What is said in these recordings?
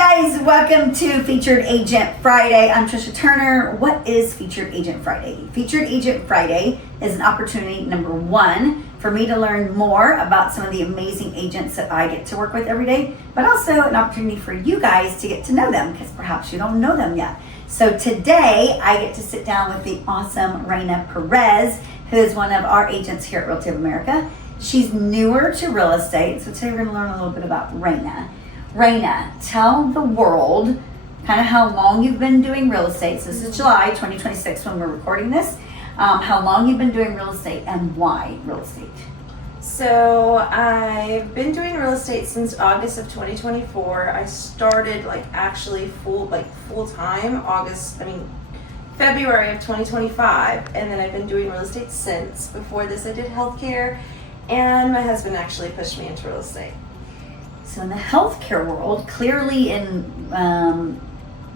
guys, welcome to Featured Agent Friday. I'm Tricia Turner. What is Featured Agent Friday? Featured Agent Friday is an opportunity, number one, for me to learn more about some of the amazing agents that I get to work with every day, but also an opportunity for you guys to get to know them because perhaps you don't know them yet. So today I get to sit down with the awesome Reina Perez, who is one of our agents here at Realty of America. She's newer to real estate, so today we're going to learn a little bit about Reina. Reina, tell the world kind of how long you've been doing real estate. So this is July 2026 when we're recording this. How long you've been doing real estate and why real estate? So I've been doing real estate since August of 2024. I started actually full time February of 2025, and then I've been doing real estate since. Before this I did healthcare, and my husband actually pushed me into real estate. So in the healthcare world, clearly in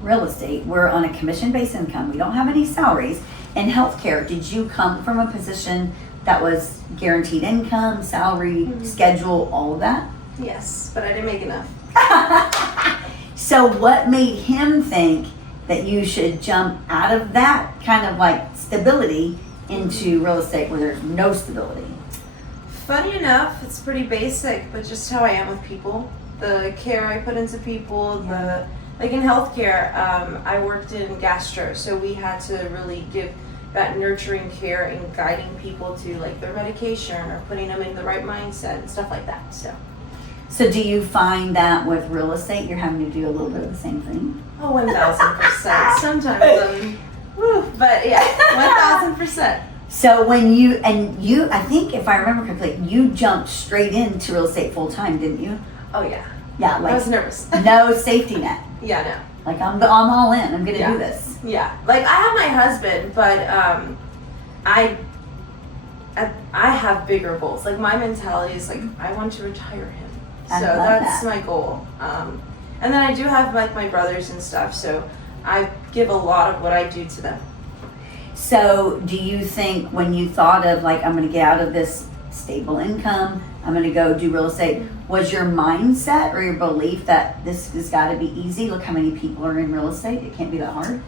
real estate, we're on a commission-based income. We don't have any salaries. In healthcare, did you come from a position that was guaranteed income, salary, schedule, all of that? Yes, but I didn't make enough. So what made him think that you should jump out of that kind of stability into real estate where there's no stability? Funny enough, it's pretty basic, but just how I am with people. The care I put into people, in healthcare, I worked in gastro, so we had to really give that nurturing care and guiding people to their medication or putting them in the right mindset and stuff like that. So do you find that with real estate, you're having to do a little bit of the same thing? Oh, 1,000%. Sometimes but yeah, 1,000%. So when you, I think if I remember correctly, you jumped straight into real estate full time, didn't you? Oh yeah. Yeah, I was nervous. No safety net. Yeah, no. I'm all in. I'm gonna do this. Yeah. I have my husband, but I have bigger goals. My mentality is I want to retire him. So that's my goal. And then I do have my brothers and stuff, so I give a lot of what I do to them. So do you think when you thought of I'm going to get out of this stable income, I'm going to go do real estate, was your mindset or your belief that this has got to be easy? Look how many people are in real estate. It can't be that hard.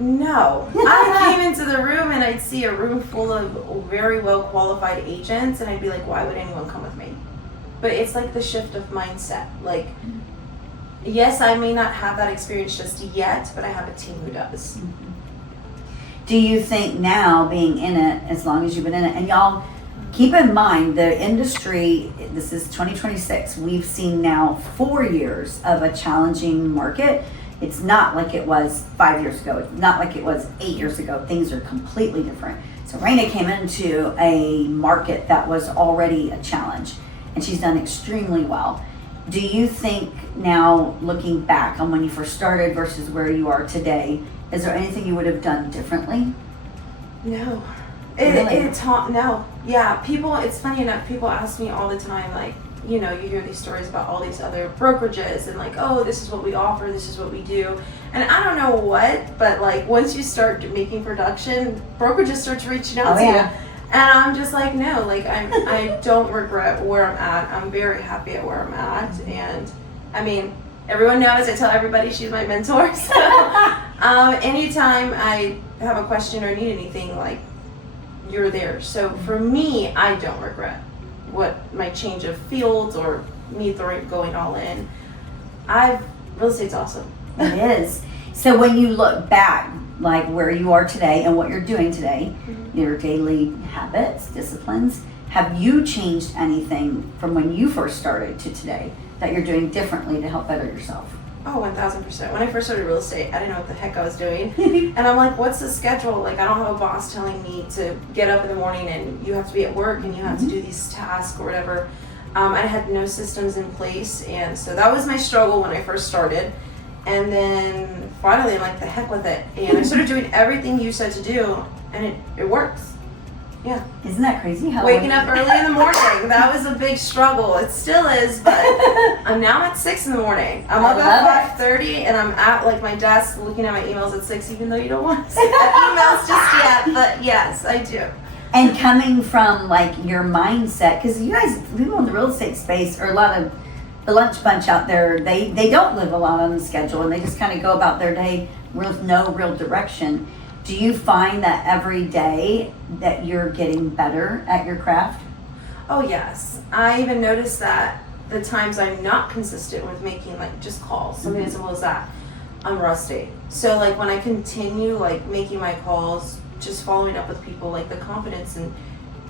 No. I came into the room and I'd see a room full of very well qualified agents and I'd be like, why would anyone come with me? But it's the shift of mindset. Yes, I may not have that experience just yet, but I have a team who does. Mm-hmm. Do you think now, being in it as long as you've been in it, and y'all keep in mind the industry, this is 2026, we've seen now 4 years of a challenging market. It's not like it was 5 years ago. It's not like it was 8 years ago. Things are completely different. So Reina came into a market that was already a challenge, and she's done extremely well. Do you think now, looking back on when you first started versus where you are today, is there anything you would have done differently? No. Really? No. Yeah, people, it's funny enough, people ask me all the time, you hear these stories about all these other brokerages and oh, this is what we offer, this is what we do. And I don't know what, but once you start making production, brokerages start reaching out to you. And I'm just no, I don't regret where I'm at. I'm very happy at where I'm at. And everyone knows, I tell everybody she's my mentor. So anytime I have a question or need anything, you're there. So for me, I don't regret what my change of fields or me going all in. Real estate's awesome. It is. So when you look back, where you are today and what you're doing today, your daily habits, disciplines, have you changed anything from when you first started to today that you're doing differently to help better yourself? Oh, 1,000%. When I first started real estate, I didn't know what the heck I was doing. And I'm what's the schedule? I don't have a boss telling me to get up in the morning and you have to be at work and you have to do these tasks or whatever. I had no systems in place. And so that was my struggle when I first started. And then finally, I'm the heck with it. And I started doing everything you said to do, and it works. Yeah. Isn't that crazy? Waking up early in the morning, that was a big struggle. It still is, but I'm now at 6 in the morning. I'm up at 5:30 and I'm at my desk looking at my emails at 6, even though you don't want to see emails just yet, but yes, I do. And coming from your mindset, because you guys, people in the real estate space are a lot of the lunch bunch out there, they don't live a lot on the schedule, and they just kind of go about their day with no real direction. Do you find that every day that you're getting better at your craft? Oh yes, I even noticed that the times I'm not consistent with making like just calls, something as simple as that, I'm rusty. So like when I continue like making my calls, just following up with people, like the confidence in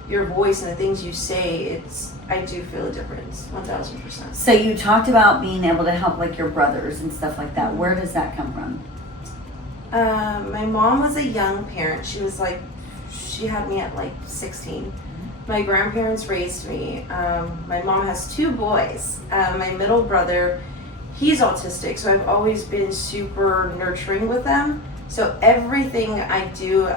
your voice and the things you say, I do feel a difference, 1000%. So you talked about being able to help like your brothers and stuff like that. Where does that come from? My mom was a young parent. She had me at like 16. My grandparents raised me. My mom has 2 boys. My middle brother, he's autistic, so I've always been super nurturing with them. So everything I do,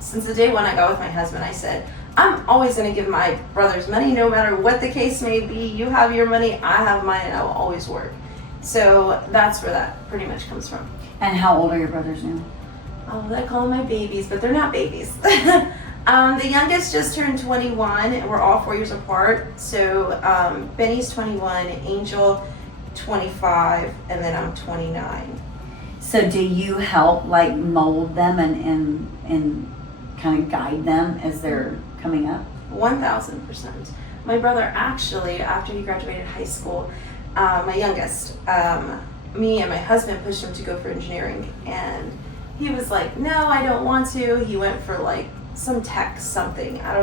since the day when I got with my husband, I said, I'm always going to give my brothers money no matter what the case may be. You have your money, I have mine, and I will always work. So that's where that pretty much comes from. And how old are your brothers now? Oh, I call them my babies, but they're not babies. The youngest just turned 21, and we're all 4 years apart. So Benny's 21, Angel 25, and then I'm 29. So do you help like mold them and kind of guide them as they're coming up? 1000%. My brother actually, after he graduated high school, my youngest, me and my husband pushed him to go for engineering, and he was like, no, I don't want to. He went for like some tech something. I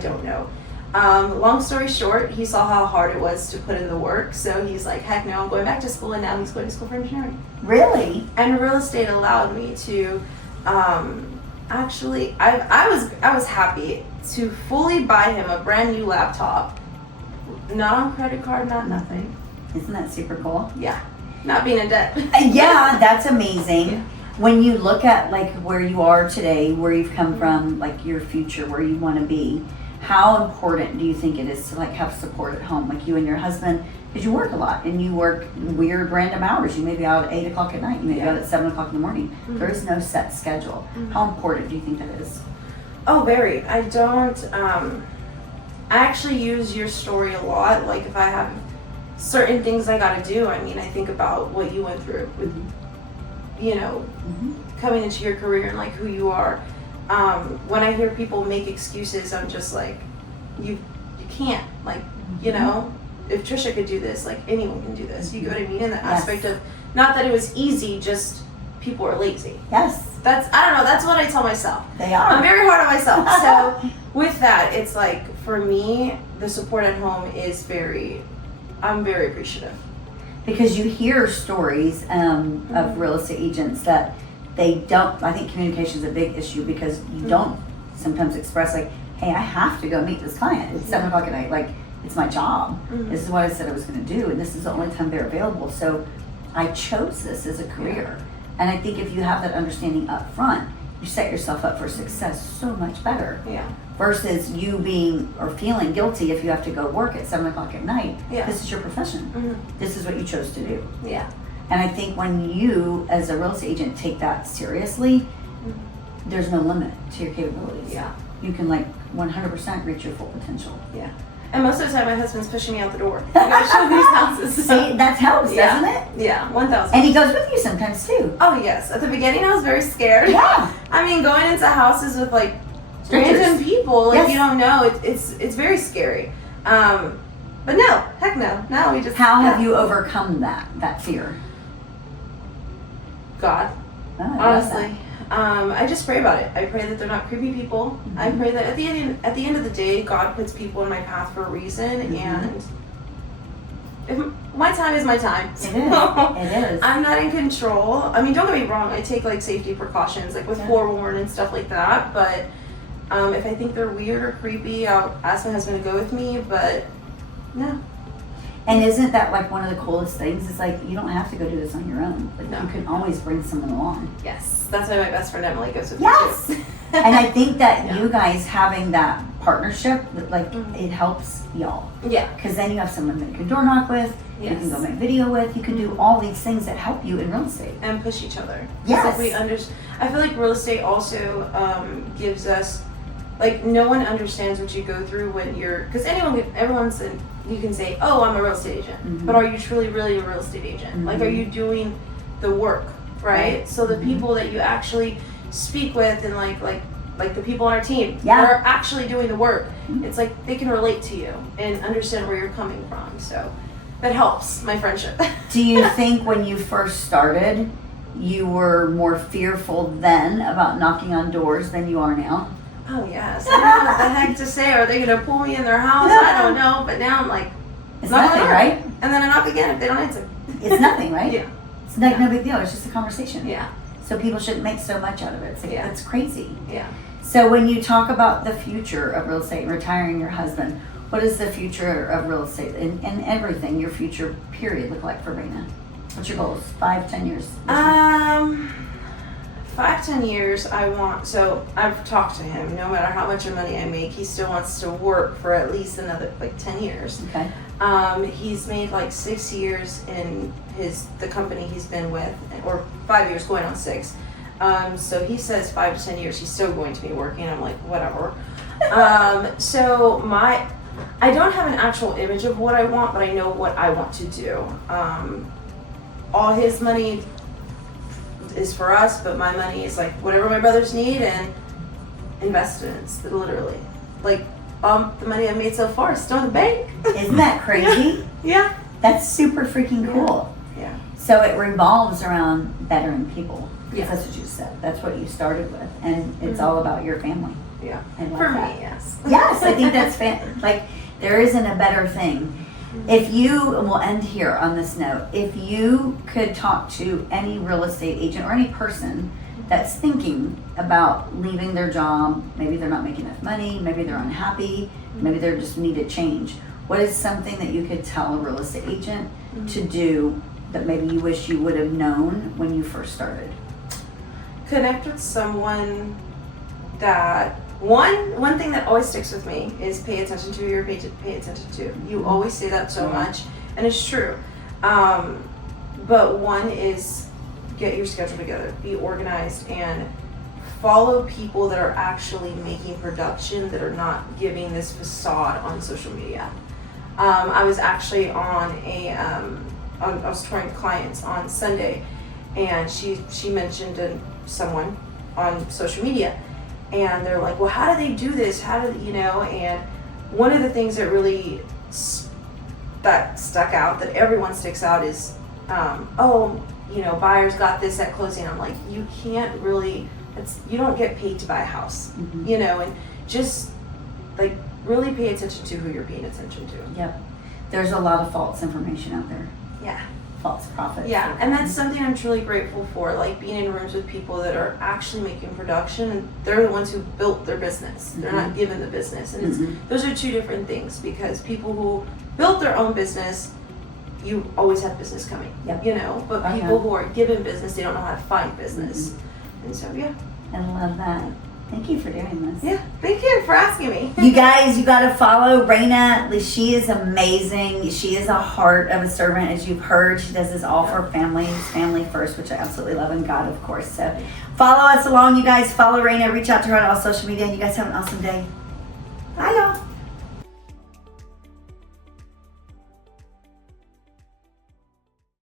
don't know. Long story short, he saw how hard it was to put in the work, so he's like, heck no, I'm going back to school, and now he's going to school for engineering. Really? And real estate allowed me to, actually, I was happy to fully buy him a brand new laptop, not on credit card, not nothing. Isn't that super cool? Yeah, not being in debt. Yeah, that's amazing. Yeah. When you look at like where you are today, where you've come from, like your future, where you want to be, how important do you think it is to like have support at home, like you and your husband? Because you work a lot and you work weird random hours. You may be out at 8 o'clock at night. You may be out at 7 o'clock in the morning. Mm-hmm. There is no set schedule. Mm-hmm. How important do you think that is? Oh, very. I don't. I actually use your story a lot. Like if I have certain things I got to do, I mean, I think about what you went through with, you know, coming into your career and like who you are. When I hear people make excuses, I'm just like, you can't, like, you know, if Tricia could do this, like anyone can do this. You get what I mean? In the aspect of, not that it was easy, just people are lazy. Yes. I don't know, that's what I tell myself. They are. I'm very hard on myself. So with that, it's like, for me, the support at home is I'm very appreciative. Because you hear stories of real estate agents that they don't, I think communication is a big issue because you don't sometimes express like, hey, I have to go meet this client. It's 7 o'clock at night. Like, it's my job. This is what I said I was going to do. And this is the only time they're available. So I chose this as a career. And I think if you have that understanding up front, you set yourself up for success so much better. Yeah. Versus you being or feeling guilty if you have to go work at 7 o'clock at night. Yeah. This is your profession. This is what you chose to do. Yeah. And I think when you, as a real estate agent, take that seriously, there's no limit to your capabilities. Yeah. You can like 100% reach your full potential. Yeah. And most of the time, my husband's pushing me out the door. I gotta show these houses. See, that helps, doesn't it? Yeah, 1000. And he goes with you sometimes too. Oh yes. At the beginning, I was very scared. Yeah. I mean, going into houses with like Strangers. random people, like Yes. you don't know, it's very scary. But no, heck no. No, we just. How have you overcome that fear? God. Oh, I love Honestly. I just pray about it. I pray that they're not creepy people. I pray that at the end of the day, God puts people in my path for a reason, and if my time is my time. It is. It is. I'm not in control. I mean, don't get me wrong. I take like safety precautions, like with forewarn and stuff like that. But if I think they're weird or creepy, I'll ask my husband to go with me. But no. And isn't that like one of the coolest things? It's like you don't have to go do this on your own. Like No. you can always bring someone along. Yes, that's why my best friend Emily goes with Yes. me too. And I think that Yeah. you guys having that partnership, like it helps y'all. Yeah. Because then you have someone that you can door knock with, you can go make video with, you can do all these things that help you in real estate. And push each other. Yes. Like I feel like real estate also gives us, like, no one understands what you go through when you're, because everyone's you can say, oh, I'm a real estate agent, but are you truly really a real estate agent? Like, are you doing the work, right? So the people that you actually speak with, and like the people on our team that are actually doing the work, it's like they can relate to you and understand where you're coming from. So that helps my friendship. Do you think when you first started, you were more fearful then about knocking on doors than you are now? Oh yes, I don't know what the heck to say. Are they gonna pull me in their house? I don't know. But now I'm like, it's nothing, right? And then I knock again if they don't answer. It's nothing, right? Yeah. It's like no big deal. It's just a conversation. Yeah. So people shouldn't make so much out of it. It's like, that's crazy. Yeah. So when you talk about the future of real estate and retiring your husband, what does the future of real estate and everything, your future period, look like for Reina? What's your goals? 5-10 years? 5-10 years, I want, so I've talked to him, no matter how much money I make, he still wants to work for at least another 10 years. Okay. He's made 6 years in the company he's been with, or 5 years going on 6. So he says 5 to 10 years he's still going to be working. I'm like, whatever. So I don't have an actual image of what I want, but I know what I want to do. All his money is for us, but my money is whatever my brothers need and investments, literally. The money I've made so far is still in the bank. Isn't that crazy? Yeah. That's super freaking cool. Yeah. So it revolves around bettering people. Yeah. That's what you said. That's what you started with. And it's all about your family. Yeah. And for that. me, yes. Yes, I think that's there isn't a better thing. If you, and we'll end here on this note, if you could talk to any real estate agent or any person that's thinking about leaving their job, maybe they're not making enough money, maybe they're unhappy, maybe they just need a change, what is something that you could tell a real estate agent to do that maybe you wish you would have known when you first started? Connect with someone that one thing that always sticks with me is pay attention to who you're pay attention to. You always say that so much, and it's true. But one is get your schedule together, be organized, and follow people that are actually making production, that are not giving this facade on social media. I was actually on I was touring clients on Sunday, and she mentioned someone on social media. And they're like, well, how do they do this? And one of the things that really that stuck out, that everyone sticks out, is, buyers got this at closing. I'm like, you can't really, you don't get paid to buy a house, and just really pay attention to who you're paying attention to. Yep. There's a lot of false information out there. Yeah. False profits. Yeah, and that's something I'm truly grateful for, being in rooms with people that are actually making production, and they're the ones who built their business. They're not given the business, and those are two different things, because people who built their own business, you always have business coming, but people who are given business, they don't know how to find business. And so, yeah. I love that. Thank you for doing this. Yeah, thank you for asking me. You guys, you got to follow Reina. She is amazing. She is a heart of a servant, as you've heard. She does this all for family first, which I absolutely love, and God, of course. So follow us along, you guys. Follow Reina. Reach out to her on all social media, and you guys have an awesome day. Bye, y'all.